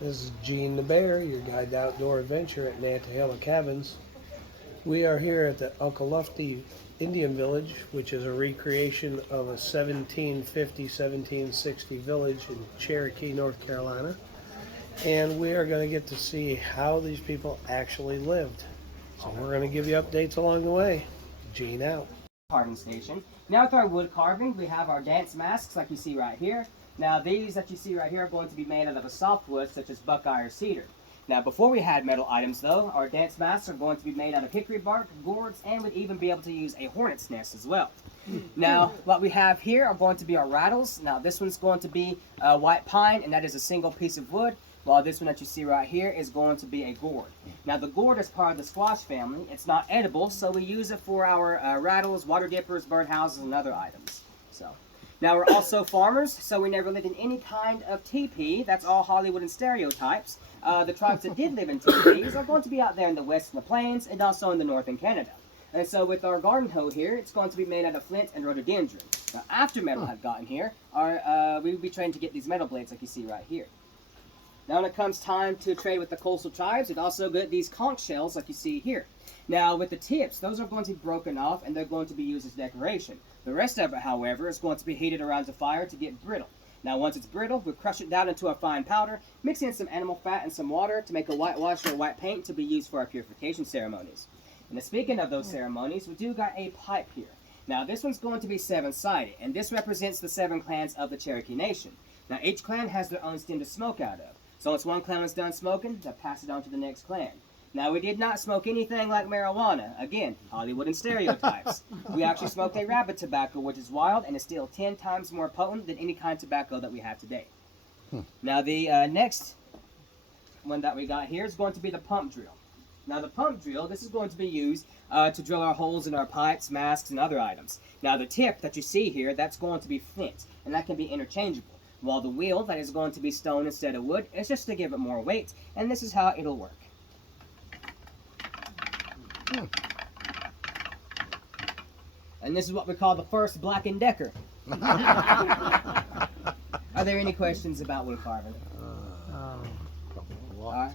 This is Gene the Bear, your guide to outdoor adventure at Nantahala Cabins. We are here at the Oconaluftee Indian Village, which is a recreation of a 1750-1760 village in Cherokee, North Carolina. And we are going to get to see how these people actually lived. So we're going to give you updates along the way. Gene out. Carving station. Now with our wood carving, we have our dance masks like you see right here. Now these that you see right here are going to be made out of a softwood such as buckeye or cedar. Now before we had metal items though, our dance masks are going to be made out of hickory bark, gourds, and would even be able to use a hornet's nest as well. Now what we have here are going to be our rattles. Now this one's going to be white pine, and that is a single piece of wood, while this one that you see right here is going to be a gourd. Now the gourd is part of the squash family. It's not edible, so we use it for our rattles, water dippers, birdhouses, and other items. Now we're also farmers, so we never lived in any kind of teepee. That's all Hollywood and stereotypes. The tribes that did live in teepees are going to be out there in the west and the plains, and also in the north in Canada. And so with our garden hoe here, it's going to be made out of flint and rhododendron. Now after metal had gotten here, we would be trying to get these metal blades like you see right here. Now when it comes time to trade with the coastal tribes, we'd also get these conch shells like you see here. Now with the tips, those are going to be broken off and they're going to be used as decoration. The rest of it, however, is going to be heated around the fire to get brittle. Now once it's brittle, we crush it down into a fine powder, mix in some animal fat and some water to make a whitewash or white paint to be used for our purification ceremonies. And speaking of those ceremonies, we do got a pipe here. Now this one's going to be 7-sided, and this represents the 7 clans of the Cherokee Nation. Now each clan has their own stem to smoke out of. So once one clan is done smoking, they'll pass it on to the next clan. Now, we did not smoke anything like marijuana. Again, Hollywood and stereotypes. We actually smoked a rabbit tobacco, which is wild and is still 10 times more potent than any kind of tobacco that we have today. Now, the next one that we got here is going to be the pump drill. Now, the pump drill, this is going to be used to drill our holes in our pipes, masks, and other items. Now, the tip that you see here, that's going to be flint, and that can be interchangeable. While the wheel, that is going to be stone instead of wood, is just to give it more weight, and this is how it'll work. And this is what we call the first Black & Decker. Are there any questions about wood carving? A lot. All right.